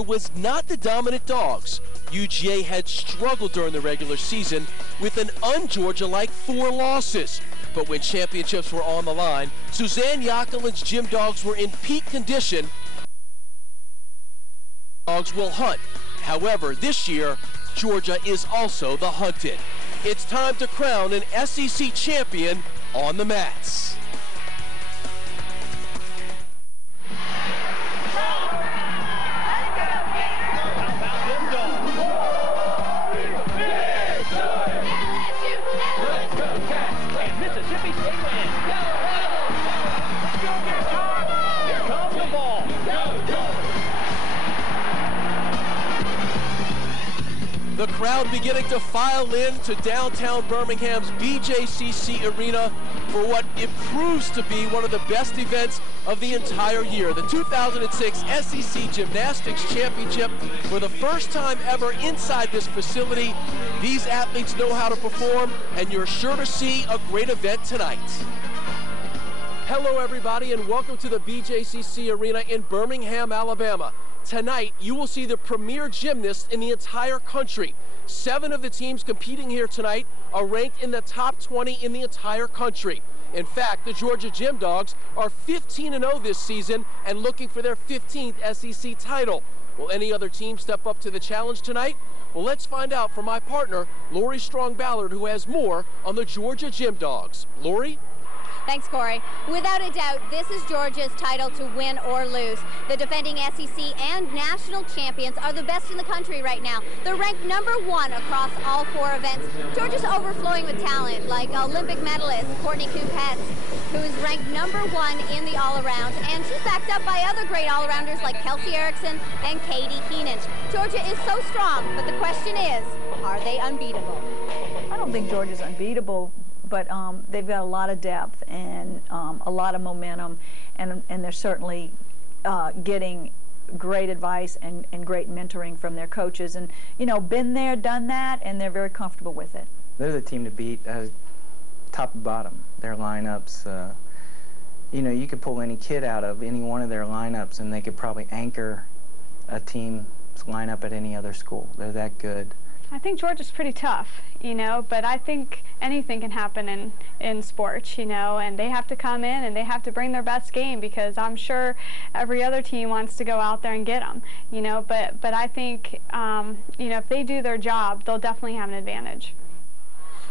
Georgia was not the dominant dogs. UGA had struggled during the regular season with an un-Georgia-like 4 losses. But when championships were on the line, Suzanne Yakelin's Gym Dogs were in peak condition. Dogs will hunt. However, this year, Georgia is also the hunted. It's time to crown an SEC champion on the mats. The crowd beginning to file in to downtown Birmingham's BJCC Arena for what it proves to be one of the best events of the entire year. The 2006 SEC Gymnastics Championship. For the first time ever inside this facility, these athletes know how to perform, and you're sure to see a great event tonight. Hello everybody, and welcome to the BJCC Arena in Birmingham, Alabama. Tonight, you will see the premier gymnasts in the entire country. 7 of the teams competing here tonight are ranked in the top 20 in the entire country. In fact, the Georgia Gym Dogs are 15-0 this season and looking for their 15th SEC title. Will any other team step up to the challenge tonight? Well, let's find out from my partner, Lori Strong-Ballard, who has more on the Georgia Gym Dogs. Lori? Thanks, Corey. Without a doubt, this is Georgia's title to win or lose. The defending SEC and national champions are the best in the country right now. They're ranked #1 across all 4 events. Georgia's overflowing with talent, like Olympic medalist Courtney Kupets, who is ranked #1 in the all-around, and she's backed up by other great all-arounders like Kelsey, Ericksen, and Katie Heenan. Georgia is so strong, but the question is, are they unbeatable? I don't think Georgia's unbeatable, but they've got a lot of depth and a lot of momentum, and they're certainly getting great advice and great mentoring from their coaches, and been there, done that, and they're very comfortable with it. They're the team to beat, top to bottom. Their lineups, you could pull any kid out of any one of their lineups, and they could probably anchor a team's lineup at any other school. They're that good. I think Georgia's pretty tough, but I think anything can happen in sports, and they have to come in and they have to bring their best game, because I'm sure every other team wants to go out there and get them, but I think, if they do their job, they'll definitely have an advantage.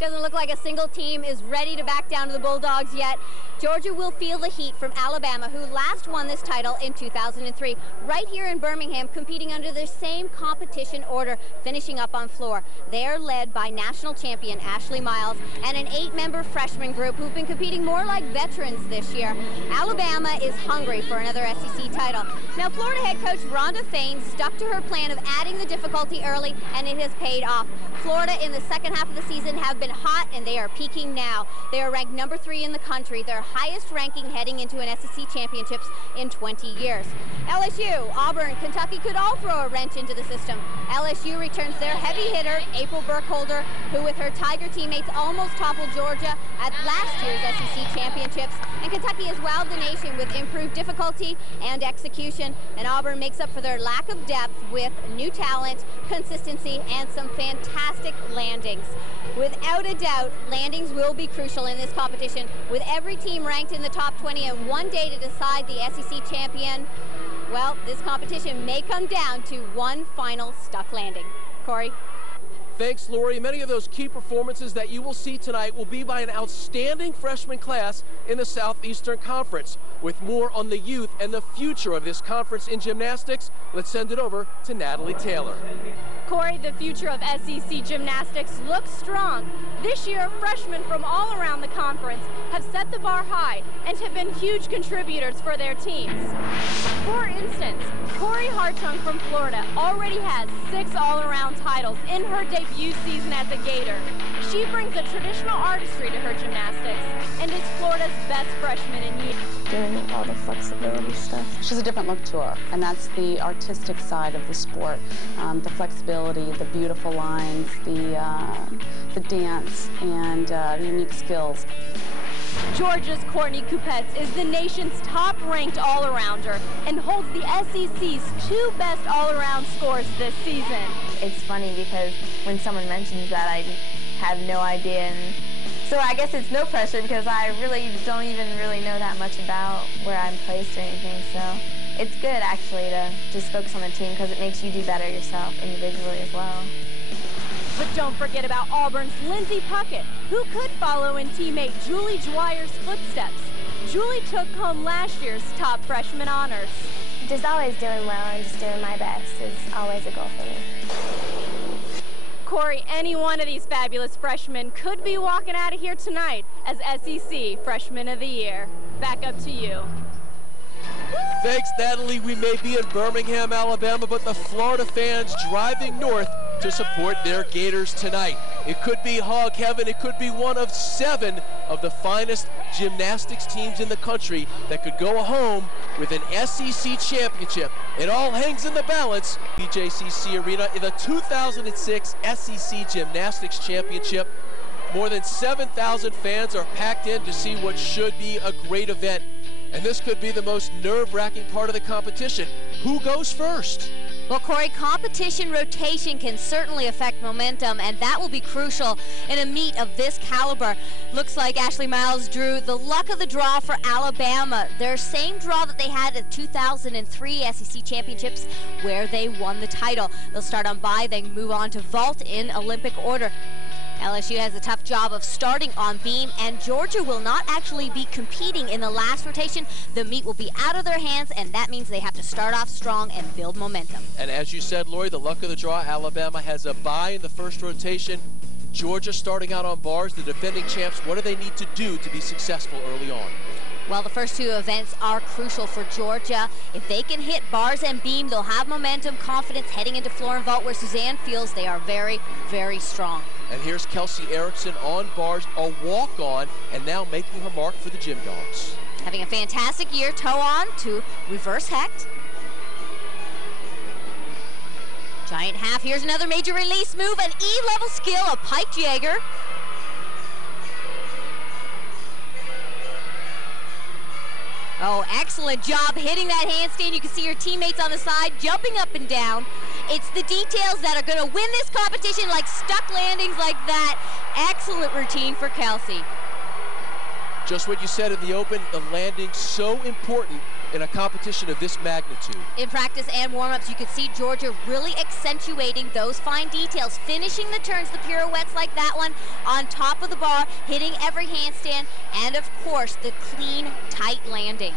Doesn't look like a single team is ready to back down to the Bulldogs yet. Georgia will feel the heat from Alabama, who last won this title in 2003, right here in Birmingham, competing under the same competition order, finishing up on floor. They're led by national champion Ashley Miles and an 8-member freshman group who've been competing more like veterans this year. Alabama is hungry for another SEC title. Now, Florida head coach Rhonda Fain stuck to her plan of adding the difficulty early, and it has paid off. Florida in the second half of the season have been hot, and they are peaking now. They are ranked #3 in the country, their highest ranking heading into an SEC championships in 20 years. LSU, Auburn, Kentucky could all throw a wrench into the system. LSU returns their heavy hitter, April Burkholder, who with her Tiger teammates almost toppled Georgia at last year's SEC championships. And Kentucky has wowed the nation with improved difficulty and execution. And Auburn makes up for their lack of depth with new talent, consistency, and some fantastic landings. Without a doubt, landings will be crucial in this competition, with every team ranked in the top 20 and one day to decide the SEC champion. Well, this competition may come down to one final stuck landing. Corey? Thanks, Lori. Many of those key performances that you will see tonight will be by an outstanding freshman class in the Southeastern Conference. With more on the youth and the future of this conference in gymnastics, let's send it over to Natalie Taylor. Corey, the future of SEC gymnastics looks strong. This year, freshmen from all around the conference have set the bar high and have been huge contributors for their teams. For instance, Corey Hartung from Florida already has 6 all-around titles in her debut season as a Gator. She brings a traditional artistry to her gymnastics and is Florida's best freshman in years. Doing all the flexibility stuff. She has a different look to her, and that's the artistic side of the sport. The flexibility, the beautiful lines, the dance, and the unique skills. Georgia's Courtney Kupets is the nation's top-ranked all-arounder and holds the SEC's 2 best all-around scores this season. It's funny because when someone mentions that, I have no idea, and so I guess it's no pressure because I really don't even really know that much about where I'm placed or anything, so it's good actually to just focus on the team because it makes you do better yourself individually as well. But don't forget about Auburn's Lindsey Puckett, who could follow in teammate Julie Dwyer's footsteps. Julie took home last year's top freshman honors. Just always doing well and just doing my best is always a goal for me. Corey, any one of these fabulous freshmen could be walking out of here tonight as SEC Freshman of the Year. Back up to you. Thanks, Natalie. We may be in Birmingham, Alabama, but the Florida fans driving north to support their Gators tonight. It could be hog heaven. It could be one of 7 of the finest gymnastics teams in the country that could go home with an SEC championship. It all hangs in the balance. BJCC Arena in the 2006 SEC Gymnastics Championship. More than 7,000 fans are packed in to see what should be a great event. And this could be the most nerve-wracking part of the competition. Who goes first? Well, Corey, competition rotation can certainly affect momentum, and that will be crucial in a meet of this caliber. Looks like Ashley Miles drew the luck of the draw for Alabama. Their same draw that they had at 2003 SEC Championships where they won the title. They'll start on bye, then move on to vault in Olympic order. LSU has a tough job of starting on beam, and Georgia will not actually be competing in the last rotation. The meet will be out of their hands, and that means they have to start off strong and build momentum. And as you said, Lori, the luck of the draw, Alabama has a bye in the first rotation. Georgia starting out on bars, the defending champs. What do they need to do to be successful early on? Well, the first 2 events are crucial for Georgia. If they can hit bars and beam, they'll have momentum, confidence heading into floor and vault, where Suzanne feels they are very, very strong. And here's Kelsey Ericksen on bars, a walk-on, and now making her mark for the Gym Dogs. Having a fantastic year, toe on to reverse hecht. Giant half, here's another major release move, an E-level skill, a pike Jaeger. Oh, excellent job hitting that handstand. You can see your teammates on the side jumping up and down. It's the details that are going to win this competition, like stuck landings like that. Excellent routine for Kelsey. Just what you said in the open, the landing so important in a competition of this magnitude. In practice and warm-ups, you could see Georgia really accentuating those fine details, finishing the turns, the pirouettes like that one on top of the bar, hitting every handstand, and of course, the clean, tight landings.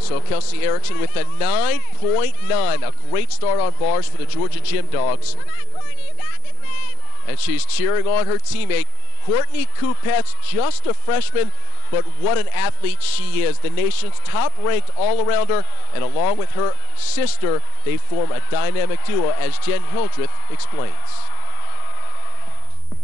So Kelsey Ericksen with a 9.9, a great start on bars for the Georgia Gym Dogs. Come on, Courtney, you got this, babe! And she's cheering on her teammate, Courtney Kupets, just a freshman, but what an athlete she is. The nation's top-ranked all-arounder, and along with her sister, they form a dynamic duo, as Jen Hildreth explains.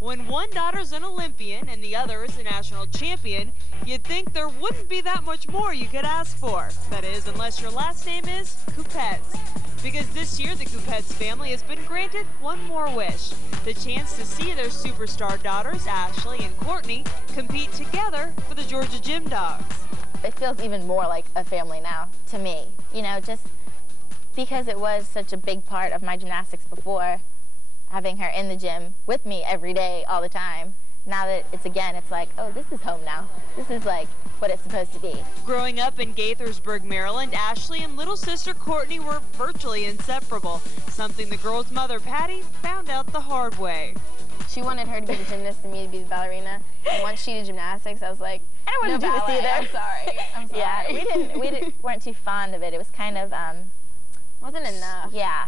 When one daughter's an Olympian and the other is a national champion, you'd think there wouldn't be that much more you could ask for. That is, unless your last name is Kupets. Because this year, the Kupets family has been granted one more wish. The chance to see their superstar daughters, Ashley and Courtney, compete together for the Georgia Gym Dogs. It feels even more like a family now to me, you know, just because it was such a big part of my gymnastics before, having her in the gym with me every day, all the time. Now that it's again, it's like, oh, this is home now. This is like what it's supposed to be. Growing up in Gaithersburg, Maryland, Ashley and little sister Courtney were virtually inseparable, something the girl's mother, Patty, found out the hard way. She wanted her to be the gymnast and me to be the ballerina. And once she did gymnastics, I was like, I don't want to do this either. I'm sorry. I'm sorry. Yeah, we weren't too fond of it. It was kind of, Wasn't enough. yeah.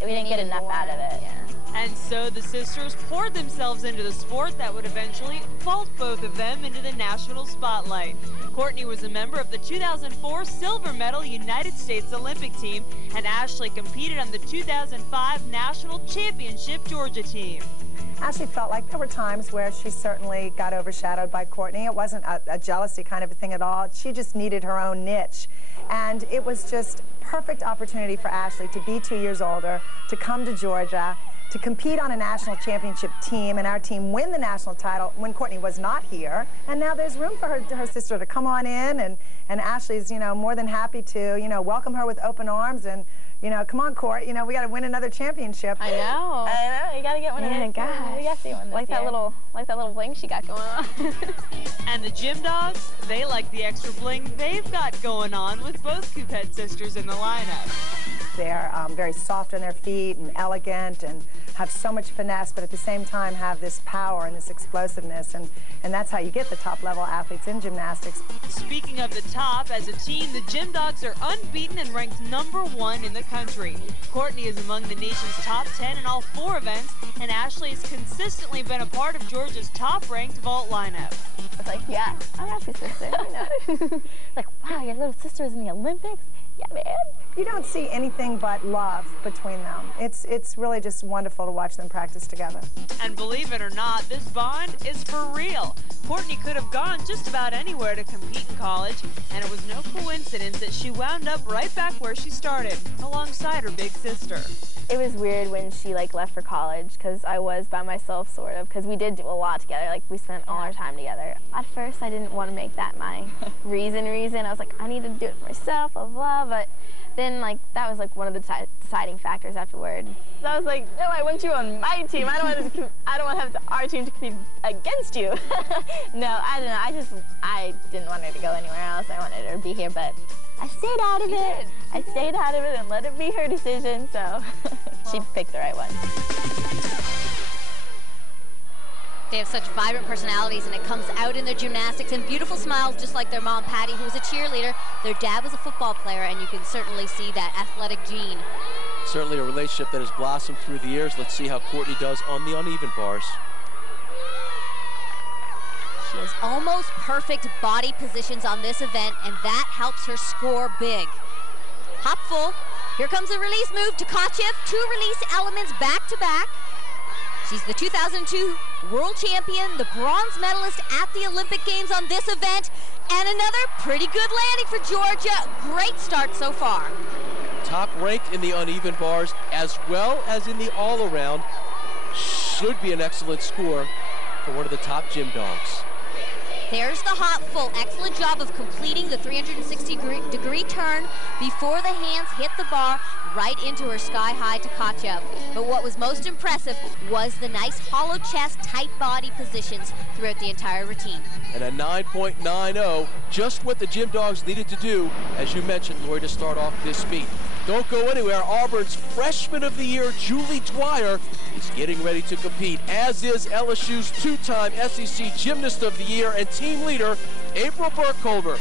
We didn't get enough out of it. Yeah. And so the sisters poured themselves into the sport that would eventually vault both of them into the national spotlight. Courtney was a member of the 2004 silver medal United States Olympic team, and Ashley competed on the 2005 national championship Georgia team. Ashley felt like there were times where she certainly got overshadowed by Courtney. It wasn't a jealousy kind of a thing at all. She just needed her own niche. And it was just perfect opportunity for Ashley to be 2 years older, to come to Georgia, to compete on a national championship team, and our team win the national title when Courtney was not here. And now there's room for her sister to come on in, and Ashley's, you know, more than happy to, you know, welcome her with open arms and, you know, come on, Court, you know, we got to win another championship. I know, you got to get one of those. Gosh. We got to see one this year. Like that little bling she got going on. And the gym dogs, they like the extra bling they've got going on with both Kupets sisters in the lineup. They're very soft on their feet and elegant and have so much finesse, but at the same time have this power and this explosiveness, and that's how you get the top-level athletes in gymnastics. Speaking of the top, as a team, the Gym Dogs are unbeaten and ranked #1 in the country. Courtney is among the nation's top 10 in all 4 events, and Ashley has consistently been a part of Georgia's top-ranked vault lineup. I was like, yeah, I'm Ashley's sister. You know? Like, wow, your little sister is in the Olympics? Yeah, man. You don't see anything but love between them. It's really just wonderful to watch them practice together. And believe it or not, this bond is for real. Courtney could have gone just about anywhere to compete in college, and it was no coincidence that she wound up right back where she started, alongside her big sister. It was weird when she left for college, because I was by myself, sort of, because we did do a lot together. Like, we spent all our time together. At first, I didn't want to make that my reason. I was like, I need to do it for myself, blah, blah, but then, that was, one of the deciding factors afterward. So I was like, no, I want you on my team. I don't want to have our team to compete against you. No, I don't know. I didn't want her to go anywhere else. I wanted her to be here, but I stayed out of it. I stayed out of it and let it be her decision, so she picked the right one. They have such vibrant personalities, and it comes out in their gymnastics, and beautiful smiles, just like their mom, Patty, who was a cheerleader. Their dad was a football player, and you can certainly see that athletic gene. Certainly a relationship that has blossomed through the years. Let's see how Courtney does on the uneven bars. She has almost perfect body positions on this event, and that helps her score big. Hop full. Here comes a release move to Tkachev. 2 release elements back to back. She's the 2002 world champion, the bronze medalist at the Olympic Games on this event, and another pretty good landing for Georgia. Great start so far. Top ranked in the uneven bars as well as in the all-around. Should be an excellent score for one of the top gym dogs. There's the hop full. Excellent job of completing the 360-degree turn before the hands hit the bar, right into her sky-high Tkachev. But what was most impressive was the nice hollow chest, tight body positions throughout the entire routine. And a 9.90, just what the gym dogs needed to do, as you mentioned, Lori, to start off this meet. Don't go anywhere. Auburn's Freshman of the Year, Julie Dwyer, is getting ready to compete, as is LSU's 2-time SEC Gymnast of the Year and team leader, April Burkholder.